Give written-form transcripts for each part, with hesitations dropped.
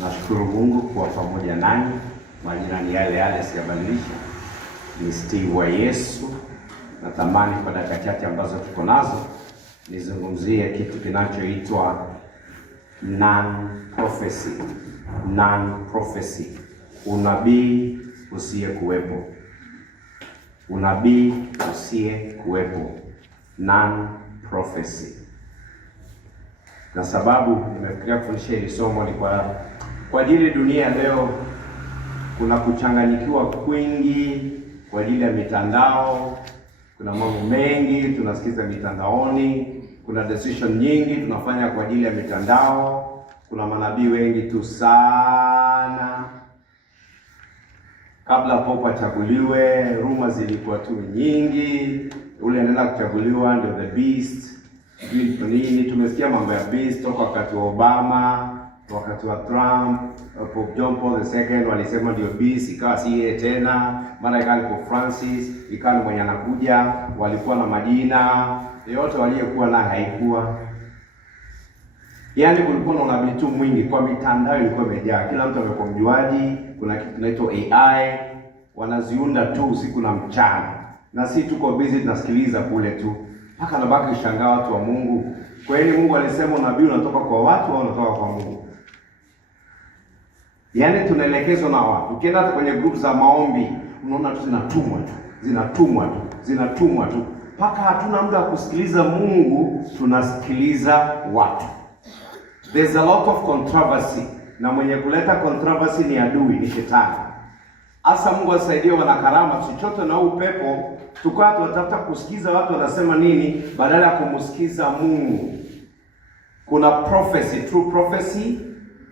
Nashukuru Mungu kuwa pamoja nanyi. Majina ni yale yale, sijabadilisha. Ni Steve wa Yesu. Natamani kwa dakika chache ambazo tuko nazo nizungumzie kitu kinachoitwa non-prophecy. Non-prophecy. Unabii usiye kuwepo. Unabii usiye kuwepo. Non-prophecy. Na sababu nimefikiria kufundisha hili somo ni kwa ajili dunia leo kuna kuchanganyikiwa kwingi kwa ajili ya mitandao. Kuna mambo mengi tunasikiza mitandaoni, kuna decision nyingi tunafanya kwa ajili ya mitandao. Kuna manabii wengi tu sana. Kabla popa chaguliwe, rumors zilikuwa tu nyingi. Ule anaenda kuchaguliwa ndio the beast. Nini tumesikia mambo ya beast toka wakati wa Obama, wakati wa Trump, Pope John Paul II walisema ndio beast, ikawa si yeye tena. Mara ikawa Pope Francis, ikawa ni mwenye anakuja, walikuwa na majina yote waliokuwa na haikuwa. Yaani kulikuwa na unabii tu mwingi, kwa mitandao ilikuwa imejaa. Kila mtu amekuwa mjuaji. Kuna kitu kinaitwa AI, wanaziunda tu usiku na mchana. Na si tuko busy tunasikiliza kule tu. Haka nabaki kushangaa watu wa Mungu. Kwa hiyo Mungu alisema unabii unatoka kwa watu au unatoka kwa Mungu? Yaani tunaelekezwa na watu. Ukienda kwenye group za maombi, unaona tu zinatumwa tu. Paka hatuna muda wa kusikiliza Mungu, tunasikiliza watu. There's a lot of controversy. Na mwenye kuleta controversy ni adui, ni shetani. Asa Mungu asaidie wana karama chochote na upepo, tukao tunatafuta kusikiza watu wanasema nini badala ya kumsikiza Mungu. Kuna prophecy, true prophecy,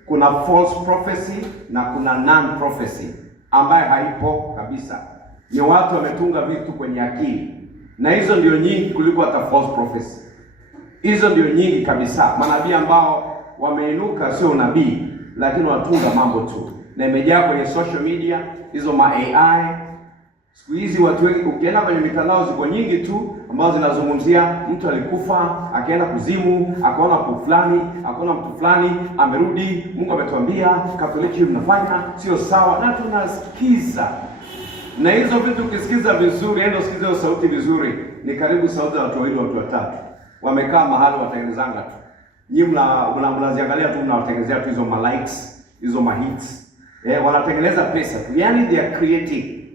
kuna false prophecy na kuna non prophecy ambayo haipo kabisa. Ni watu wametunga vitu kwenye akili. Na hizo ndio nyingi kuliko hata false prophecy. Hizo ndio nyingi kabisa. Manabii ambao wameinuka sio nabii, lakini watunga mambo tu. Na imejaa kwenye social media, hizo AI. Siku hizi watu wengi ukienda kwenye mitandao ziko nyingi tu ambazo zinazungumzia mtu alikufa, akaenda kuzimu, akaona mtu fulani, amerudi, Mungu ametuambia Katoliki mnafanya sio sawa, na tunasikiza. Na hizo vitu ukisikiza vizuri, enda usikize hiyo sauti vizuri, ni karibu sauti ya watu wawili watu watatu. Wamekaa mahali watengenezanga tu. Nyinyi mnaziangalia tu, mnawatengenezea tu hizo likes, hizo hits. Wanatengeneza pesa. Yaani they are creating.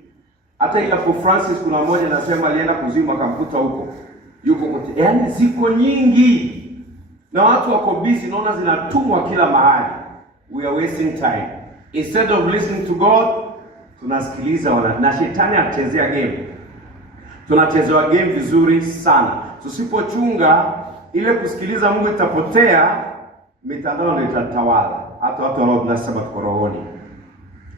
Hata ile kwa Francis kuna mmoja anasema alienda kuzimu akamkuta huko. Yuko kote. Yaani ziko nyingi. Na watu wako busy, naona zinatumwa kila mahali. We are wasting time. Instead of listening to God, tunasikiliza na shetani anachezea game. Tunachezewa game vizuri sana. Tusipochunga ile kusikiliza Mungu itapotea, mitandao ndio itatawala. Hata watu wanao tunasema tuko rohoni.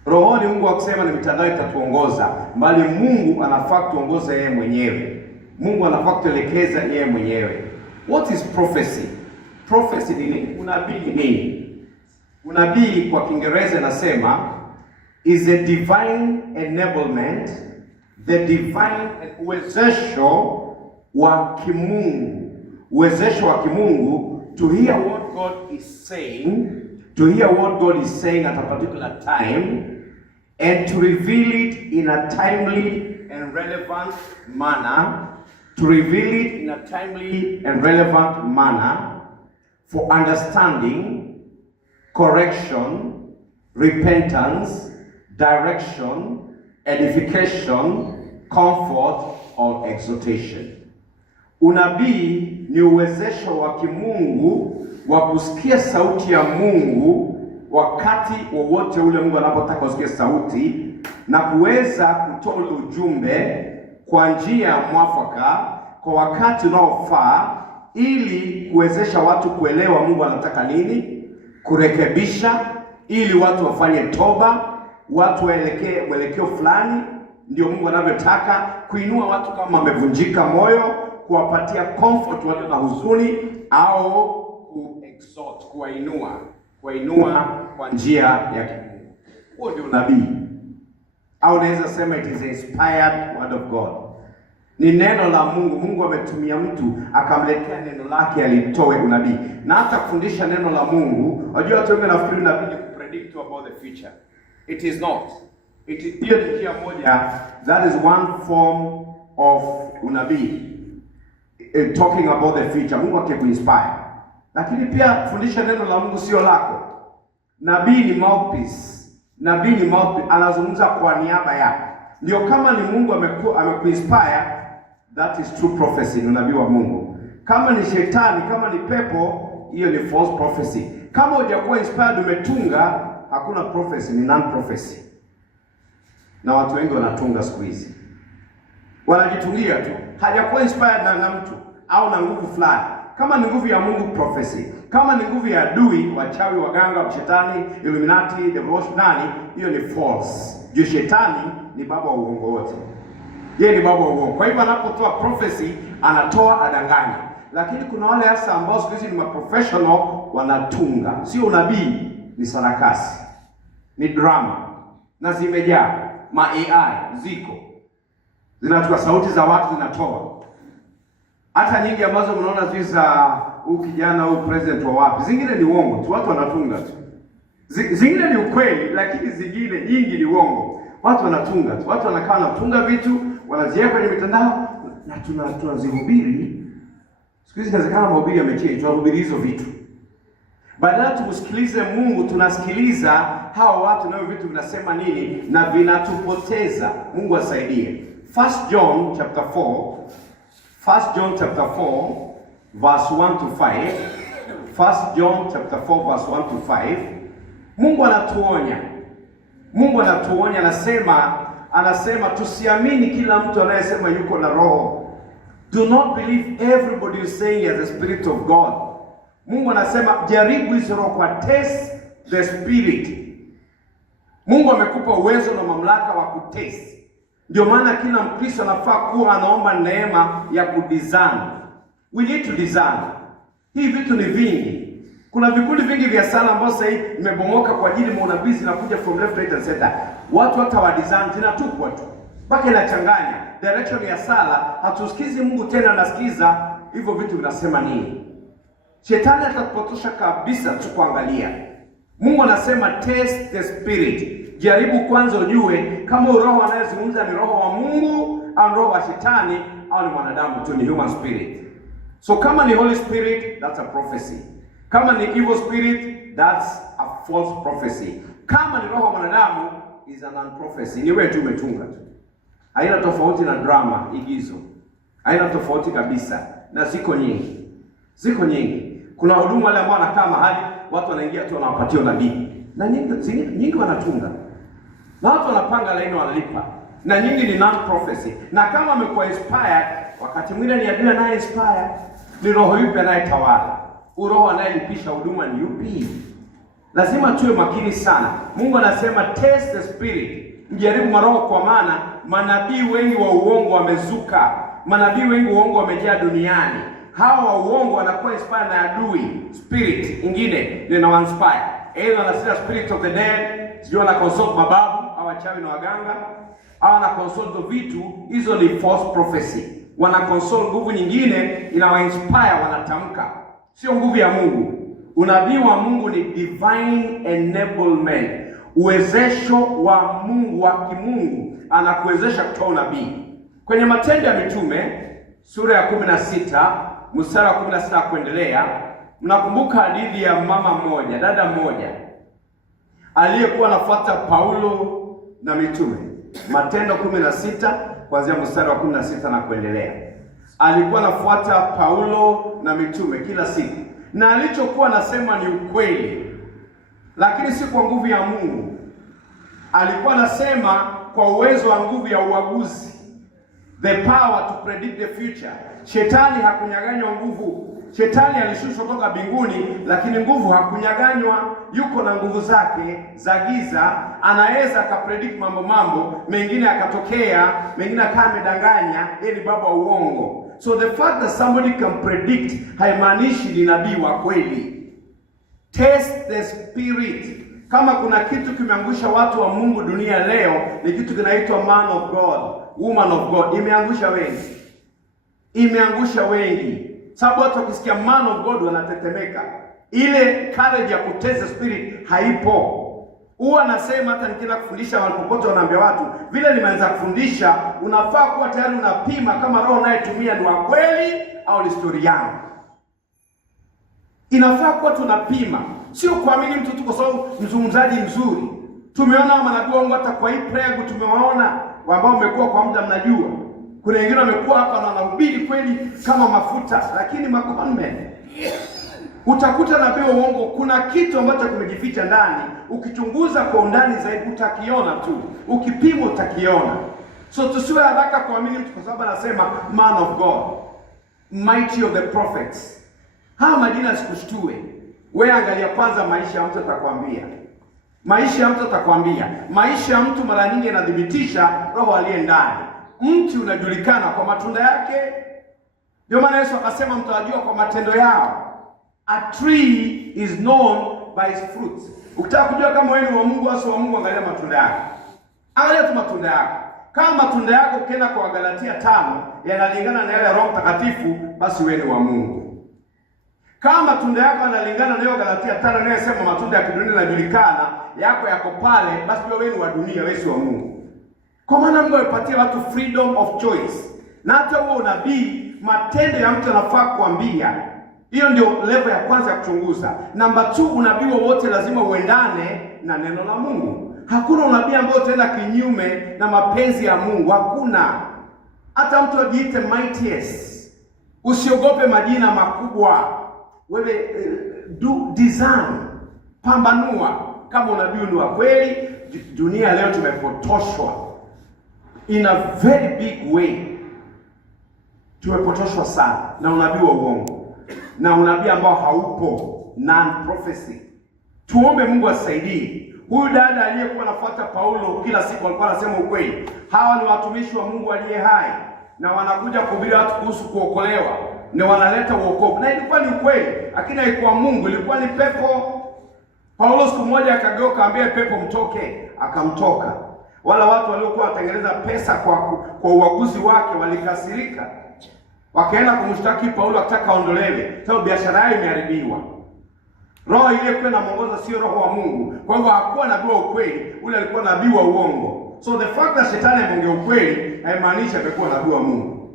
Rohoni Mungu akisema ni mitandao itatuongoza, bali Mungu anafaa kuongoza yeye mwenyewe. Mungu anafaa kuelekeza yeye mwenyewe. What is prophecy? Prophecy ni nini? Unabii ni nini? Unabii kwa Kiingereza nasema is a divine enablement, the divine uwezesho wa kimungu. Uwezesho wa kimungu to hear what God is saying, at a particular time, and to reveal it in a timely and relevant manner, for understanding, correction, repentance, direction, edification, comfort, or exhortation. Unabii ni uwezesho wa kimungu wa kusikia sauti ya Mungu wakati wowote ule Mungu anapotaka kusikia sauti, na kuweza kutoa ujumbe kwa njia mwafaka kwa wakati unaofaa, ili kuwezesha watu kuelewa Mungu anataka nini, kurekebisha, ili watu wafanye toba, watu waelekee mwelekeo fulani, ndio Mungu anavyotaka, kuinua watu kama wamevunjika moyo, kuwapatia comfort wale na huzuni, au ku-exalt, kuwainua kwa njia ya kimungu. Huo ndio nabii. Au naweza sema it is a inspired word of God. Ni neno la Mungu. Mungu ametumia mtu akamletea neno lake alitoe unabii. Na hata kufundisha neno la Mungu, unajua watu wengi nafikiri nabii ni kupredict about the future. It is not. It is hiyo ni njia moja, that is one form of unabii. Talking about the future. Mungu akikuinspire. Lakini pia kufundisha neno la Mungu sio lako. Nabii ni mouthpiece. Nabii ni mouthpiece, anazungumza kwa niaba yako. Ndio kama ni Mungu amekuinspire, that is true prophecy, ni nabii wa Mungu. Kama ni shetani, kama ni pepo, hiyo ni false prophecy. Kama hujakuwa inspired umetunga, hakuna prophecy, ni non prophecy. Na watu wengi wanatunga siku hizi. Wanajitungia tu. Hajakuwa inspired na mtu au na nguvu fulani. Kama ni nguvu ya Mungu, prophecy. Kama ni nguvu ya adui, wachawi, waganga, shetani, Illuminati, devotion nani, hiyo ni false. Juu shetani ni baba wa uongo wote. Yeye ni baba wa uongo. Kwa hivyo anapotoa prophecy, anatoa adanganya. Lakini kuna wale hasa ambao siku hizi ni professional, wanatunga. Sio unabii, ni sarakasi. Ni drama. Na zimejaa. AI ziko. Zinachukua sauti za watu zinatoa. Hata nyingi ambazo mnaona zile za huyu kijana huyu president wa wapi, zingine ni uongo tu, watu wanatunga tu. Zingine ni ukweli, lakini zingine nyingi ni uongo. Watu wanatunga tu, watu wanakaa na kutunga vitu, wanaziweka kwenye mitandao na tunazihubiri. Siku hizi inawezekana mahubiri yamechange, tunahubiri hizo vitu. Badala tumsikilize Mungu, tunasikiliza hao watu na vitu vinasema nini, na vinatupoteza. Mungu asaidie. 1 John chapter 4 verse 1 to 5. 1 John chapter 4 verse 1 to 5. Mungu anatuonya, anasema tusiamini kila mtu anayesema yuko na roho. Do not believe everybody is saying he has the spirit of God. Mungu anasema jaribu hizo roho, kwa test the spirit. Mungu amekupa uwezo na mamlaka wa kutest. Ndio maana kila Mkristo anafaa kuwa anaomba neema ya kudesign. We need to design. Hii vitu ni vingi. Kuna vikundi vingi vya sala ambao sasa hivi imebomoka kwa ajili ya unabii zinakuja from left, right and center. Watu hata wa design zinatupwa tu. Mpaka inachanganya. Direction ya sala hatusikizi Mungu tena, anasikiza hivyo vitu vinasema nini. Shetani atakupotosha kabisa tu kuangalia. Mungu anasema test the spirit. Jaribu kwanza ujue kama roho anayezungumza ni roho wa Mungu au roho wa shetani au ni mwanadamu tu, ni human spirit. So kama ni Holy Spirit, that's a prophecy. Kama ni evil spirit, that's a false prophecy. Kama ni roho wa mwanadamu, is a non-prophecy. Ni wewe tu umetunga tu. Haina tofauti na drama, igizo. Haina tofauti kabisa. Na ziko nyingi. Kuna huduma wale ambao wanakaa mahali, watu wanaingia tu wanawapatia nabii. Na nyingi wanatunga. Na watu wanapanga laini wanalipa. Na nyingi ni non-prophecy. Na kama amekuwa inspired, wakati mwingine ni adui anaye inspire, ni roho yupi anayetawala? Roho anayelipisha huduma ni yupi? Lazima tuwe makini sana. Mungu anasema test the spirit. Mjaribu maroho, kwa maana manabii wengi wa uongo wamezuka. Manabii wengi wa uongo wamejaa duniani. Hawa wa uongo wanakuwa inspired na adui spirit ingine ndio na inspire. Wanasema spirit of the dead, sio wana consult mababu au wachawi na waganga, au wana consult vitu, hizo ni false prophecy. Wana consult nguvu nyingine inawa inspire, wanatamka. Sio nguvu ya Mungu. Unabii wa Mungu ni divine enablement. Uwezesho wa Mungu wa kimungu, anakuwezesha kutoa unabii. Kwenye Matendo ya Mitume sura ya 16 mstari wa 16 kuendelea, mnakumbuka hadithi ya mama mmoja, dada mmoja aliyekuwa anafuata Paulo na mitume. Matendo 16 kuanzia mstari wa 16 na kuendelea. Alikuwa anafuata Paulo na mitume kila siku. Na alichokuwa anasema ni ukweli, lakini si kwa nguvu ya Mungu. Alikuwa anasema kwa uwezo wa nguvu ya uaguzi. The power to predict the future. Shetani hakunyaganywa nguvu. Shetani alishushwa toka mbinguni, lakini nguvu hakunyaganywa. Yuko na nguvu zake za giza, anaweza akapredict mambo mengine akatokea, mengine akawa amedanganya. Yeye ni baba wa uongo. So the fact that somebody can predict haimaanishi ni nabii wa kweli. Test the spirit. Kama kuna kitu kimeangusha watu wa Mungu dunia leo, ni kitu kinaitwa man of God, woman of God. Imeangusha wengi. Sababu watu wakisikia man of God wanatetemeka. Ile courage ya kutest spirit haipo. Huwa nasema hata nikienda kufundisha walipopote wanaambia watu, vile nimeanza kufundisha, unafaa kuwa tayari unapima kama roho unayetumia ni wa kweli au ni story yangu. Inafaa kuwa tunapima, sio kuamini mtu tu kwa sababu mzungumzaji mzuri. Tumeona manabii wangu hata kwa hii prayer tumewaona ambao umekuwa kwa muda, mnajua. Kuna wengine wamekuwa hapa na wanahubiri kweli kama mafuta, lakini makonmen. Utakuta nabii wa uongo, kuna kitu ambacho kimejificha ndani. Ukichunguza kwa undani zaidi utakiona tu. Ukipima utakiona. So tusiwe haraka kuamini mtu kwa sababu anasema man of God, mighty of the prophets. Haya majina sikushtue. Wewe angalia kwanza maisha ya mtu atakwambia. Maisha ya mtu mara nyingi yanadhibitisha roho aliye ndani. Mtu unajulikana kwa matunda yake. Ndio maana Yesu akasema mtajua kwa matendo yao. A tree is known by its fruits. Ukitaka kujua kama wewe ni wa Mungu au wa Mungu, angalia matunda yako. Angalia tu matunda yako. Kama matunda yako ukienda kwa Galatia 5 yanalingana na yale Roho Mtakatifu, basi wewe ni wa Mungu. Kama matunda yako yanalingana na Galatia 5 inayosema matunda ya kidunia yanajulikana, yako pale, basi wewe ni wa dunia, wewe si wa Mungu. Kwa maana Mungu amepatia watu freedom of choice. Na hata huo unabii, matendo ya mtu anafaa kuambia. Hiyo ndio level ya kwanza ya kuchunguza. Number 2, unabii wote lazima uendane na neno la Mungu. Hakuna unabii ambao utaenda kinyume na mapenzi ya Mungu, hakuna. Hata mtu ajiite mightiest, usiogope majina makubwa. Wewe do design, pambanua kama unabii ni wa kweli. Dunia leo tumepotoshwa in a very big way. Tumepotoshwa sana na unabii wa uongo, na unabii ambao haupo, non-prophecy. Tuombe Mungu asaidie. Huyu dada aliyekuwa anafuata Paulo kila siku alikuwa anasema ukweli. Hawa ni watumishi wa Mungu aliye hai, na wanakuja kuhubiri watu kuhusu kuokolewa, na wanaleta wokovu. Na ilikuwa ni ukweli, lakini haikuwa Mungu, ilikuwa ni pepo. Paulo siku moja akageuka akaambia pepo mtoke, akamtoka. Wala watu waliokuwa watengeneza pesa kwa uaguzi wake walikasirika. Wakaenda kumshtaki Paulo akitaka aondolewe, sababu biashara yake imeharibiwa. Roho ile kwa inaongoza sio roho wa Mungu. Kwa hivyo hakuwa nabii wa ukweli, ule alikuwa nabii wa uongo. So the fact that shetani ameongea ukweli haimaanishi amekuwa nabii wa Mungu.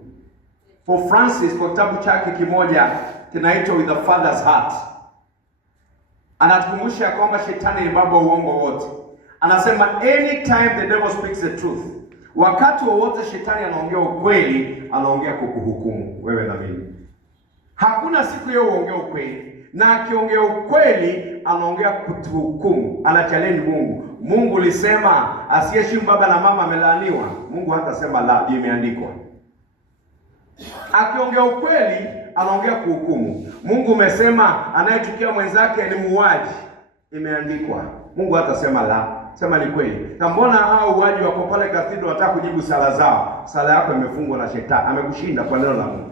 For Francis, kwa kitabu chake kimoja kinaitwa With the Father's Heart, anatukumbusha kwamba shetani ni baba wa uongo wote. Anasema anytime the devil speaks the truth, wakati wowote shetani anaongea ukweli, anaongea kukuhukumu wewe na mimi. Hakuna siku yeye uongea ukweli, na akiongea ukweli anaongea kutuhukumu, anachallenge Mungu. Mungu ulisema asiyeheshimu baba na mama amelaaniwa. Mungu hatasema la, imeandikwa. Akiongea ukweli anaongea kuhukumu. Mungu umesema anayechukia mwenzake ni muuaji, imeandikwa. Mungu hatasema la, sema ni kweli. Na mbona hao uuaji wako pale kathidro wataka kujibu sala zao? Sala yako imefungwa na shetani, amekushinda kwa neno la Mungu.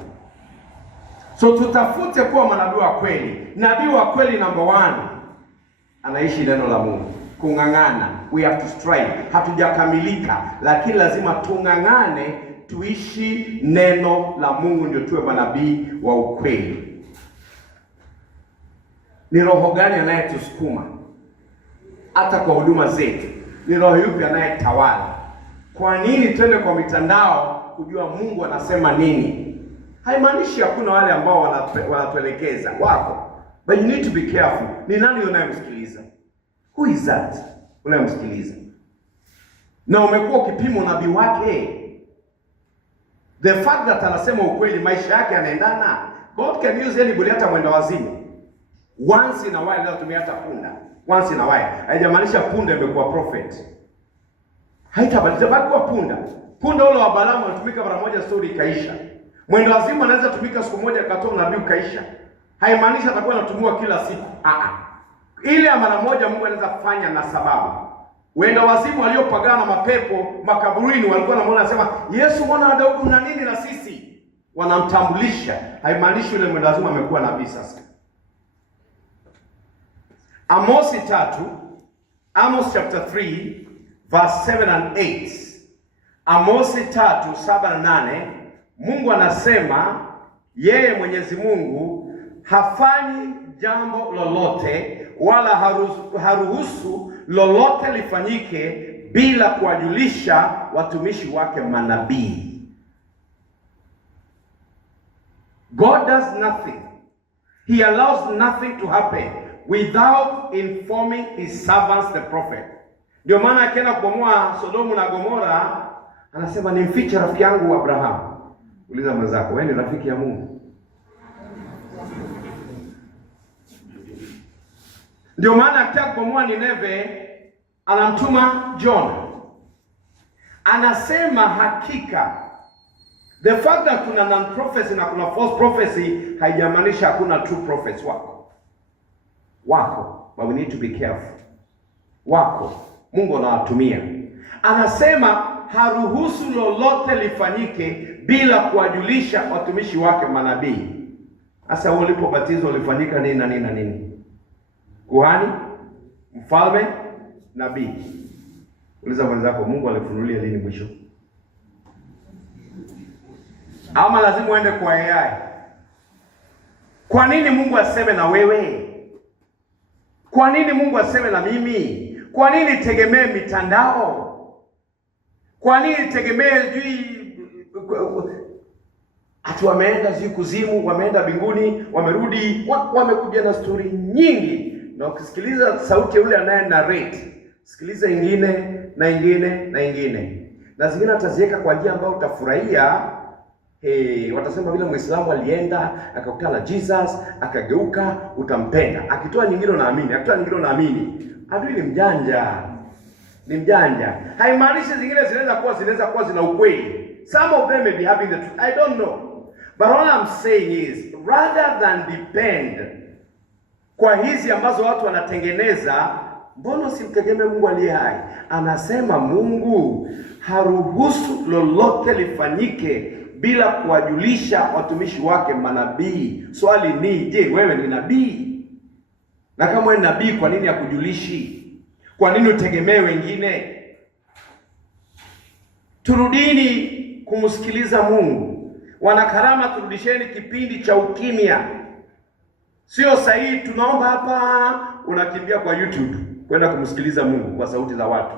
So tutafute kuwa manabii wa kweli. Nabii wa kweli number 1 anaishi neno la Mungu. Kung'ang'ana, we have to strive. Hatujakamilika, lakini lazima tung'ang'ane tuishi neno la Mungu, ndio tuwe manabii wa ukweli. Ni roho gani anayetusukuma hata kwa huduma zetu? Ni roho yupi anayetawala? Kwa nini twende kwa mitandao kujua Mungu anasema nini? Haimaanishi hakuna wale ambao wanatuelekeza, wako. But you need to be careful. Ni nani unayemsikiliza? Who is that unayemsikiliza? Na umekuwa ukipima unabii wake. The fact that anasema ukweli, maisha yake yanaendana. God can use anybody, hata mwenda wazimu. Once in a while, leo tumia hata punda. Once in a while. Haijamaanisha punda imekuwa prophet. Haitabadilika kuwa punda. Punda ule wa Balaamu alitumika mara moja, story ikaisha. Mwendo wazimu anaweza tumika siku moja akatoa unabii ukaisha. Haimaanishi atakuwa anatumiwa kila siku. Ile mara moja Mungu anaweza kufanya na sababu. Wenda wazimu waliopagana na mapepo makaburini walikuwa wanamuona anasema, Yesu mwana wa Daudi una nini na sisi? Wanamtambulisha. Haimaanishi yule mwenda wazimu amekuwa nabii sasa. Amosi 3, Amos chapter 3 verse 7 and 8. Amosi 3:7 na 8, Mungu anasema yeye Mwenyezi Mungu hafanyi jambo lolote wala haruhusu lolote lifanyike bila kuwajulisha watumishi wake manabii. God does nothing. He allows nothing to happen without informing his servants the prophet. Ndio maana akienda kubomoa Sodomu na Gomora anasema nimfiche rafiki yangu Abraham. Uliza mwenzako, wewe ni rafiki ya Mungu? Ndio maana akitaka kubomoa Nineve anamtuma John. Anasema hakika. The fact that kuna non-prophecy na kuna false prophecy haijamaanisha hakuna true prophets wako. But we need to be careful. Wako. Mungu anawatumia. Anasema haruhusu lolote lifanyike bila kuwajulisha watumishi wake manabii. Sasa ulipobatizwa ulifanyika nini na nini na nini? Kuhani, mfalme, nabii. Uliza mwenzako, Mungu alifunulia lini mwisho? Ama lazima uende kwa AI? Kwa nini Mungu aseme na wewe? Kwa nini Mungu aseme na mimi? Kwa nini tegemee mitandao? Kwa nini tegemee ati wameenda kuzimu, wameenda mbinguni, wamerudi, wamekuja na story nyingi. Na ukisikiliza sauti ya yule anaye narrate, sikiliza ingine na ingine na ingine. Na zingine ataziweka kwa njia ambayo utafurahia. Watasema vile Muislamu alienda akakutana na Jesus akageuka, utampenda. Akitoa nyingine unaamini, akitoa nyingine unaamini. Adui ni mjanja. Ni mjanja. Haimaanishi zingine zinaweza kuwa zina ukweli. Some of them may be having the truth. I don't know. But all I'm saying is, rather than depend kwa hizi ambazo watu wanatengeneza, mbona usimtegemee Mungu aliye hai? Anasema Mungu haruhusu lolote lifanyike bila kuwajulisha watumishi wake manabii. Swali ni, je, wewe ni nabii? Na kama wewe ni nabii, kwa nini hakujulishi? Kwa nini utegemee wengine? Turudini kumsikiliza Mungu. Wanakarama, turudisheni kipindi cha ukimya. Sio sahihi tunaomba hapa unakimbia kwa YouTube kwenda kumsikiliza Mungu kwa sauti za watu.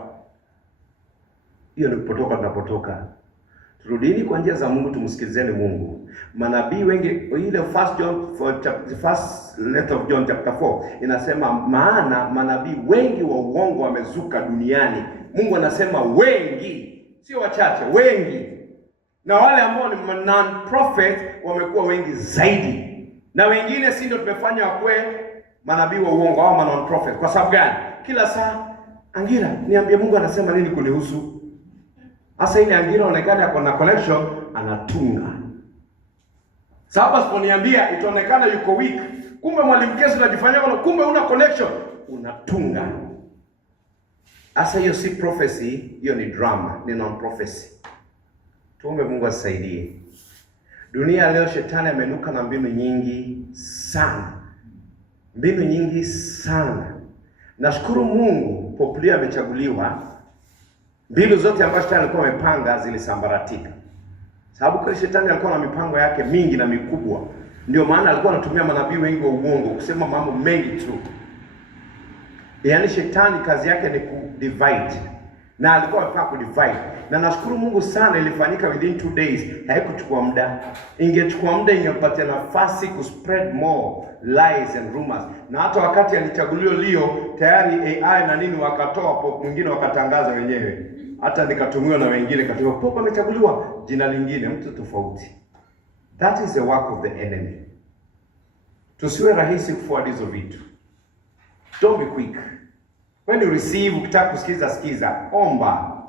Hiyo ni kupotoka tunapotoka. Turudini kwa njia za Mungu, tumsikilizeni Mungu. Manabii wengi, ile first letter of John chapter 4 inasema maana manabii wengi wa uongo wamezuka duniani. Mungu anasema wengi, sio wachache, wengi. Na wale ambao ni non-prophet wamekuwa wengi zaidi. Na wengine si ndio tumefanya wakwe manabii wa uongo au non-prophet. Kwa sababu gani? Kila saa Angira, niambie Mungu anasema nini kunihusu? Hasa ile Angira onekana yako na connection, anatunga. Sababu asiponiambia itaonekana yuko weak. Kumbe mwalimu Kesi unajifanya kama kumbe una connection, unatunga. Hasa hiyo si prophecy, hiyo ni drama, ni non-prophecy. Tuombe Mungu asaidie. Dunia leo shetani amenuka na mbinu nyingi sana. Mbinu nyingi sana. Nashukuru Mungu Populi amechaguliwa. Mbinu zote ambazo shetani alikuwa amepanga zilisambaratika. Sababu kwa shetani alikuwa na mipango yake mingi na mikubwa. Ndio maana alikuwa anatumia manabii wengi wa uongo kusema mambo mengi tu. Yaani shetani kazi yake ni ku-divide. Na alikuwa anataka ku-divide. Na nashukuru Mungu sana ilifanyika within 2 days. Haikuchukua muda. Ingechukua muda ingempatia nafasi ku-spread more lies and rumors. Na hata wakati alichaguliwa Leo, tayari AI na nini wakatoa mwingine wakatangaza wenyewe. Hata nikatumiwa na wengine katika Pope amechaguliwa jina lingine, mtu tofauti. That is the work of the enemy. Tusiwe rahisi kufuata hizo vitu. Don't be quick. When you receive, ukitaka kusikiza, sikiza. Omba.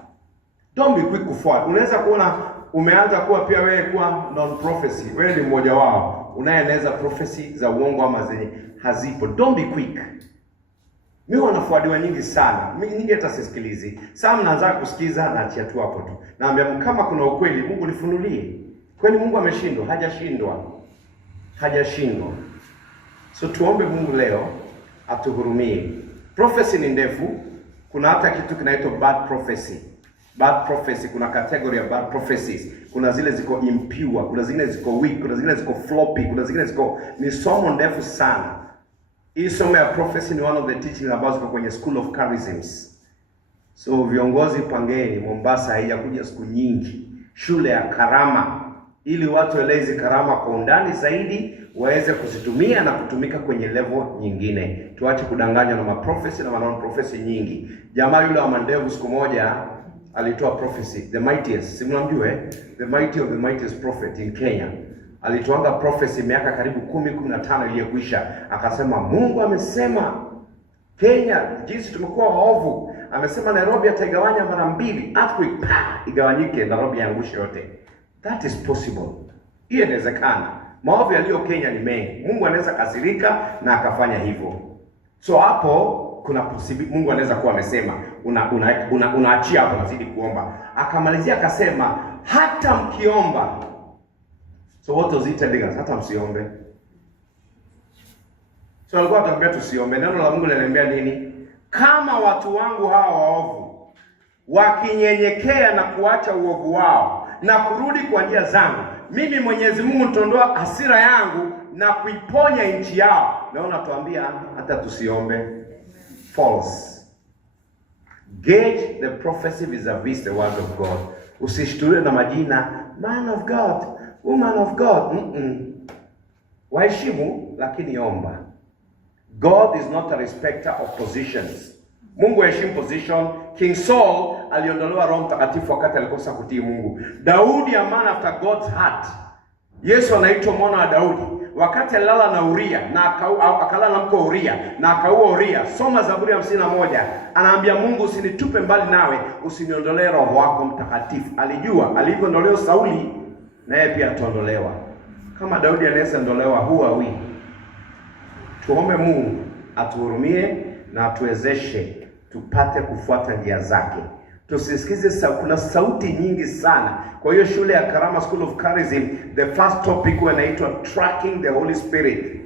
Don't be quick kufuata. Unaweza kuona umeanza kuwa pia wewe kuwa non prophecy, wewe ni mmoja wao unayeneza prophecy za uongo ama zenye hazipo. Don't be quick. Mimi wanafuadiwa nyingi sana. Mimi nyingi hata sisikilizi. Sasa mnaanza kusikiza na achia tu hapo tu. Naambia kama kuna ukweli Mungu nifunulie. Kwani Mungu ameshindwa? Hajashindwa. Hajashindwa. So tuombe Mungu leo atuhurumie. Prophecy ni ndefu. Kuna hata kitu kinaitwa bad prophecy. Bad prophecy, kuna category ya bad prophecies. Kuna zile ziko impure, kuna zingine ziko weak, kuna zingine ziko floppy, kuna zingine ziko ni somo ndefu sana. Hii somo ya prophecy ni one of the teachings ambazo ziko kwenye School of Charisms. So viongozi pangeni, Mombasa haijakuja siku nyingi. Shule ya karama, ili watu waeleze karama kwa undani zaidi, waweze kuzitumia na kutumika kwenye level nyingine. Tuache kudanganywa na maprofesi na non prophecy nyingi. Jamaa yule wa mandevu siku moja alitoa prophecy, the mightiest, si mnamjua the mighty of the mightiest prophet in Kenya. Alitoanga prophecy miaka karibu 10-15 iliyokwisha. Akasema Mungu amesema Kenya jinsi tumekuwa waovu, amesema Nairobi ataigawanya mara 2, earthquake igawanyike, Nairobi iangushe yote. That is possible. Hiyo inawezekana. Maovu yaliyo Kenya ni mengi. Mungu anaweza kasirika na akafanya hivyo. So hapo kuna possibility Mungu anaweza kuwa amesema unaachia hapo nazidi kuomba. Akamalizia akasema hata mkiomba. So what was he telling us? Hata msiombe. So alikuwa atambia tusiombe. Neno la Mungu linaniambia nini? Kama watu wangu hawa waovu wakinyenyekea na kuacha uovu wao na kurudi kwa njia zangu, mimi Mwenyezi Mungu nitaondoa hasira yangu na kuiponya nchi yao. Naona tuambia hata tusiombe. False. Gauge the prophecy vis-a-vis the word of God. Usishtuliwe na majina man of God, woman of God. Waheshimu lakini omba. God is not a respecter of positions. Mungu heshimu position. King Saul aliondolewa Roho Mtakatifu wakati alikosa kutii Mungu. Daudi, a man after God's heart. Yesu anaitwa mwana wa Daudi. Wakati alilala na Uria na akalala na mke Uria na akaua Uria. Soma Zaburi 51. Anaambia Mungu, usinitupe mbali nawe, usiniondolee Roho wako Mtakatifu. Alijua alivyoondolewa Sauli naye pia ataondolewa. Kama Daudi anaweza ondolewa, who are we? Tuombe Mungu atuhurumie na atuwezeshe tupate kufuata njia zake. Tusisikize kuna sauti nyingi sana. Kwa hiyo shule ya Karama School of Charism, the first topic inaitwa tracking the Holy Spirit.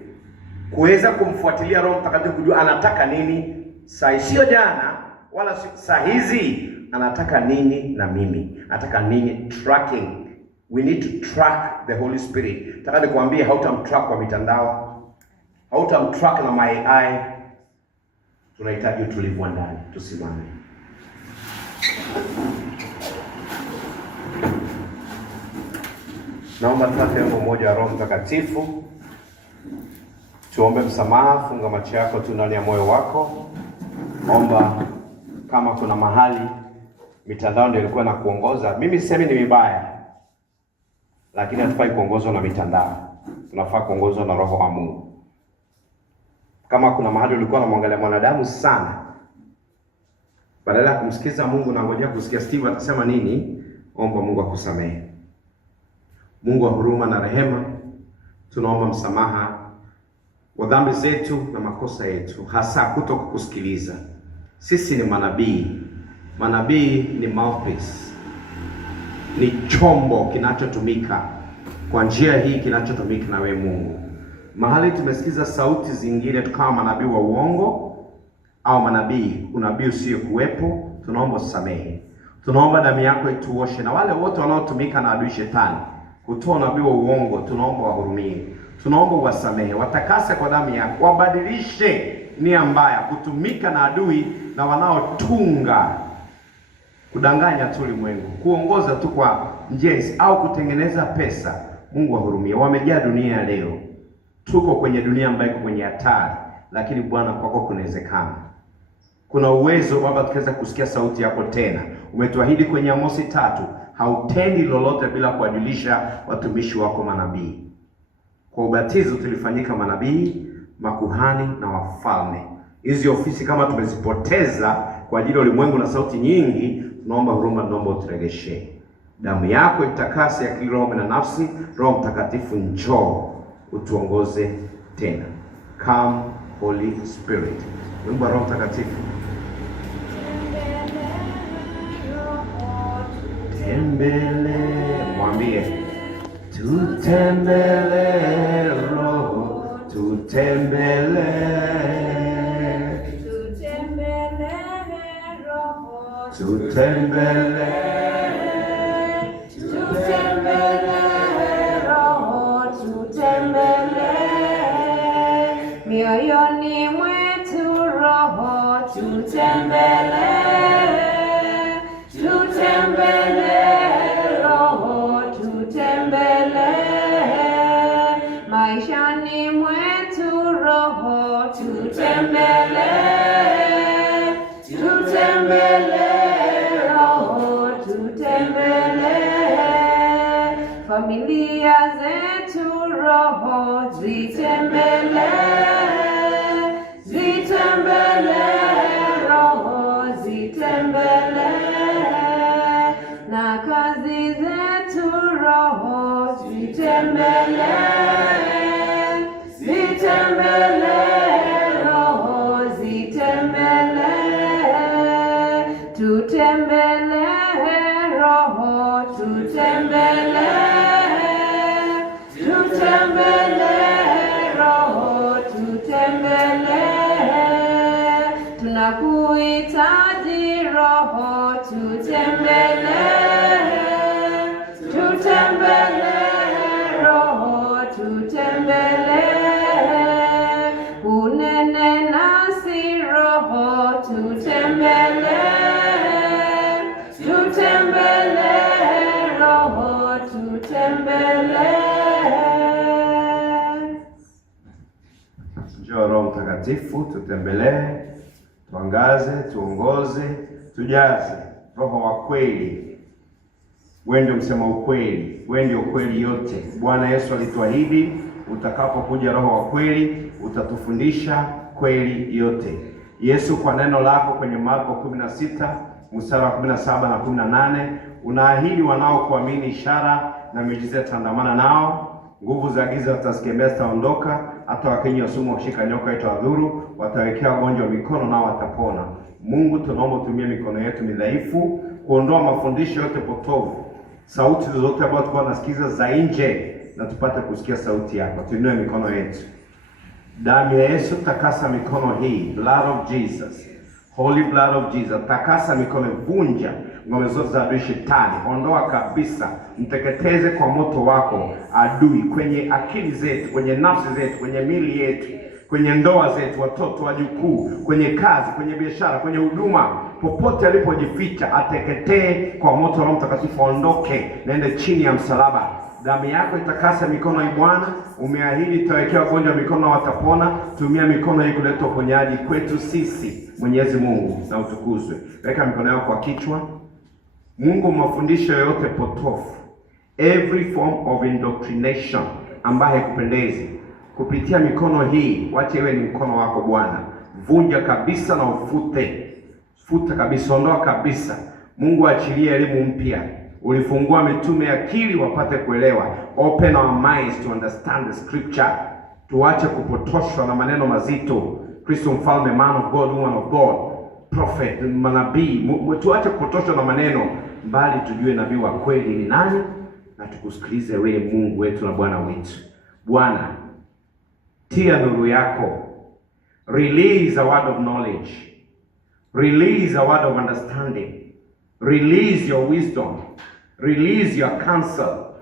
Kuweza kumfuatilia Roho Mtakatifu, kujua anataka nini. Saa sio jana wala saa hizi, anataka nini na mimi. Anataka nini? Tracking. We need to track the Holy Spirit. Nataka nikwambie, hautamtrack kwa mitandao, hautamtrack na my AI. Tunahitaji utulivu wa ndani. Tusimame. Naomba tupate wimbo mmoja wa Roho Mtakatifu. Tuombe msamaha. Funga macho yako tu ndani ya moyo wako. Omba kama kuna mahali mitandao ndio ilikuwa na kuongoza. Mimi sisemi ni vibaya, lakini hatufai kuongozwa na mitandao. Tunafaa kuongozwa na Roho wa Mungu. Kama kuna mahali ulikuwa unamwangalia mwanadamu sana, badala ya kumsikiza Mungu na ngojea kusikia Steve atasema nini, omba Mungu akusamehe. Mungu wa huruma na rehema, tunaomba msamaha wa dhambi zetu na makosa yetu, hasa kutoka kusikiliza. Sisi ni manabii. Manabii ni mouthpiece. Ni chombo kinachotumika kwa njia hii, kinachotumika na wewe Mungu. Mahali tumesikiza sauti zingine tukawa manabii wa uongo au unabii usio kuwepo, tunaomba usamehe. Tunaomba damu yako ituoshe, na wale wote wanaotumika na adui shetani kutoa nabii wa uongo, tunaomba wahurumie. Tunaomba wasamehe, watakase kwa damu yako, wabadilishe nia mbaya kutumika na adui na wanaotunga kudanganya tu ulimwengu, kuongoza tu kwa njia au kutengeneza pesa. Mungu wahurumie. Wamejaa dunia leo. Tuko kwenye dunia ambayo iko kwenye hatari, lakini Bwana kwako kunawezekana. Kuna uwezo Baba, tukaweza kusikia sauti yako tena. Umetuahidi kwenye Amosi 3, hautendi lolote bila kuwajulisha watumishi wako manabii. Kwa ubatizo tulifanyika manabii, makuhani na wafalme. Hizi ofisi kama tumezipoteza kwa ajili ya ulimwengu na sauti nyingi, tunaomba huruma, tunaomba uturegeshe. Damu yako itakase akili, roho na nafsi. Roho Mtakatifu njoo utuongoze tena. Come Holy Spirit. Mungu Roho Mtakatifu. Tembele, mwambie tutembele Roho, tutembele. Tutembele Roho, tutembele. Tutembele Roho, tutembele. Mioyoni mwetu Roho, tutembele. Tutembele Roho, tutembele. Maishani mwetu Roho, tutembele. Tutembele Roho, tutembele. Familia zetu Roho, zitembele. Zitembele Roho, zitembele. Na kazi zetu Roho, zitembele. Zitembele Roho, zitembele. Tutembele Roho, tutembele. Tutembele Roho, tutembele. Tunakuhitaji Roho, tutembele. Tutembele Roho, tutembele. Unene nasi Roho, tutembele. Tutembele Roho, tutembele. Njoo Roho Mtakatifu, tutembelee, tuangaze, tuongoze, tujaze. Roho wa kweli, wewe ndio msema ukweli, wewe ndio kweli yote. Bwana Yesu alituahidi utakapokuja Roho wa kweli utatufundisha kweli yote. Yesu, kwa neno lako kwenye Marko 16 mstari wa 17 na 18, unaahidi wanaokuamini ishara na miujiza yataandamana nao. Nguvu za giza zitasikemea, zitaondoka. Hata wakinywa sumu wakishika nyoka itadhuru. Watawekea wagonjwa mikono nao watapona. Mungu, tunaomba utumie mikono yetu midhaifu kuondoa mafundisho yote potovu, sauti zozote ambazo tulikuwa tunasikiza za nje, na tupate kusikia sauti yako. Tuinue mikono yetu. Damu ya Yesu, takasa mikono hii. Blood of Jesus, Holy blood of Jesus, takasa mikono. Vunja ngome zote za adui shetani. Ondoa kabisa, mteketeze kwa moto wako adui kwenye akili zetu, kwenye nafsi zetu, kwenye mili yetu, kwenye ndoa zetu, watoto, wajukuu, kwenye kazi, kwenye biashara, kwenye huduma, popote alipojificha ateketee kwa moto wa Roho Mtakatifu. Ondoke, naende chini ya msalaba. Damu yako itakasa mikono hii Bwana. Umeahidi tutawekea wagonjwa mikono watapona. Tumia mikono hii kuleta uponyaji kwetu sisi. Mwenyezi Mungu na utukuzwe. Weka mikono yako kwa kichwa. Mungu, mafundisho yote potofu, every form of indoctrination ambaye kupendezi, kupitia mikono hii, wacha iwe ni mkono wako Bwana. Vunja kabisa na ufute. Futa kabisa, ondoa kabisa. Mungu, achilie elimu mpya. Ulifungua mitume akili wapate kuelewa. Open our minds to understand the scripture. Tuache kupotoshwa na maneno mazito. Kristo mfalme, man of God, woman of God, prophet, manabii. Tuache kupotoshwa na maneno, bali tujue nabii wa kweli ni nani, na tukusikilize wewe Mungu wetu na Bwana wetu. Bwana, tia nuru yako. Release a word of knowledge. Release a word of understanding. Release your wisdom. Release your counsel,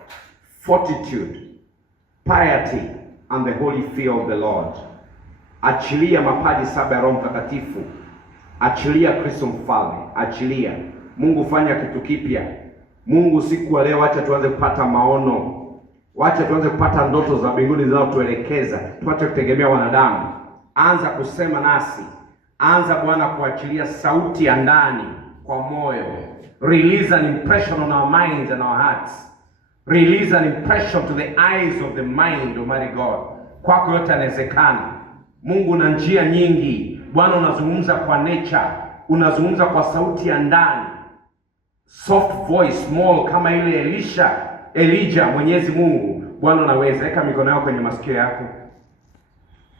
fortitude, piety, and the holy fear of the Lord. Achilia mapaji saba ya Roho Mtakatifu. Achilia Kristo mfalme. Achilia. Mungu, fanya kitu kipya. Mungu, siku ya leo acha tuanze kupata maono. Wacha tuanze kupata ndoto za mbinguni zinazotuelekeza. Tuache kutegemea wanadamu. Anza kusema nasi. Anza Bwana kuachilia sauti ya ndani kwa moyo. Release an impression on our minds and our hearts. Release an impression to the eyes of the mind, Almighty God. Kwako yote yanawezekana. Mungu, na njia nyingi. Bwana, unazungumza kwa nature. Unazungumza kwa sauti ya ndani. soft voice, small, kama ile Elijah, Mwenyezi Mungu. Bwana unaweza. Weka mikono yako kwenye masikio yako.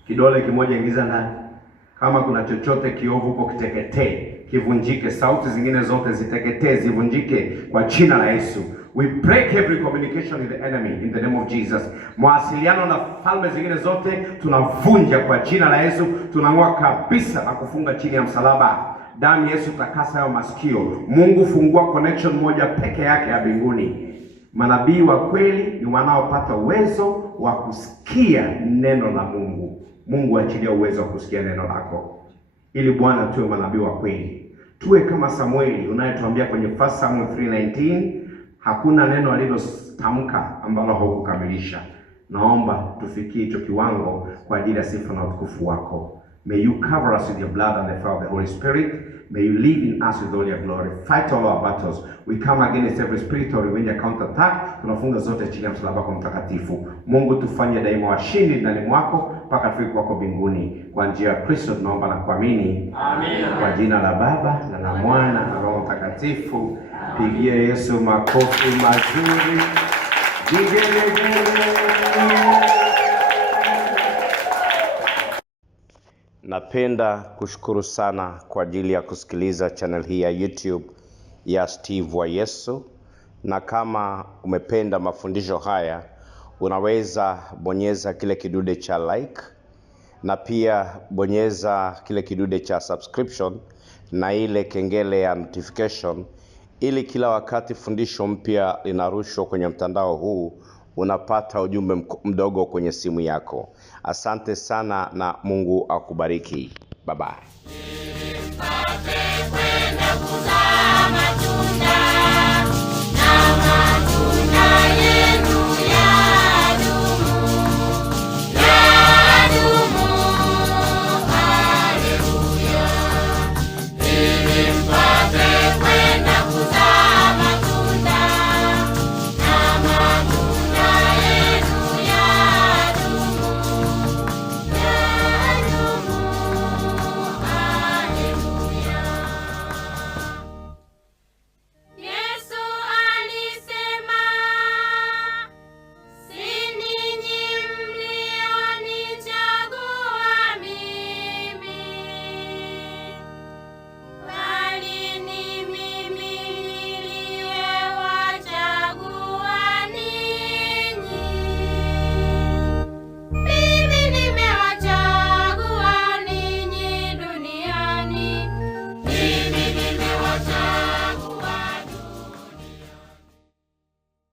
Kidole kimoja ingiza ndani. Kama kuna chochote kiovu huko kiteketee, kivunjike. Sauti zingine zote ziteketee, zivunjike kwa jina la Yesu. We break every communication with the enemy in the name of Jesus. Mawasiliano na falme zingine zote tunavunja kwa jina la Yesu. Tunang'oa kabisa na kufunga chini ya msalaba. Damu Yesu takasa hayo masikio. Mungu fungua connection moja peke yake ya mbinguni. Manabii wa kweli ni wanaopata uwezo wa kusikia neno la Mungu. Mungu achilia uwezo wa kusikia neno lako. Ili Bwana tuwe manabii wa kweli. Tuwe kama Samueli unayetuambia kwenye 1 Samuel 3:19, hakuna neno alilotamka ambalo haukukamilisha. Naomba tufikie hicho kiwango kwa ajili ya sifa na utukufu wako. May you cover us with your blood and the fire of the Holy Spirit. May you live in us with all your glory. Fight all our battles. We come against every spiritual revenge counter attack. Tunafunga zote chini ya msalaba kwa mtakatifu. Mungu tufanye daima washindi ndani mwako mpaka tufike kwako mbinguni. Kwa njia ya Kristo tunaomba na kuamini. Amen. Kwa jina la Baba na la Mwana na Roho Mtakatifu. Pigie Yesu makofi mazuri. Napenda kushukuru sana kwa ajili ya kusikiliza channel hii ya YouTube ya Steve wa Yesu. Na kama umependa mafundisho haya, unaweza bonyeza kile kidude cha like, na pia bonyeza kile kidude cha subscription na ile kengele ya notification, ili kila wakati fundisho mpya linarushwa kwenye mtandao huu unapata ujumbe mdogo kwenye simu yako. Asante sana na Mungu akubariki. Bye bye.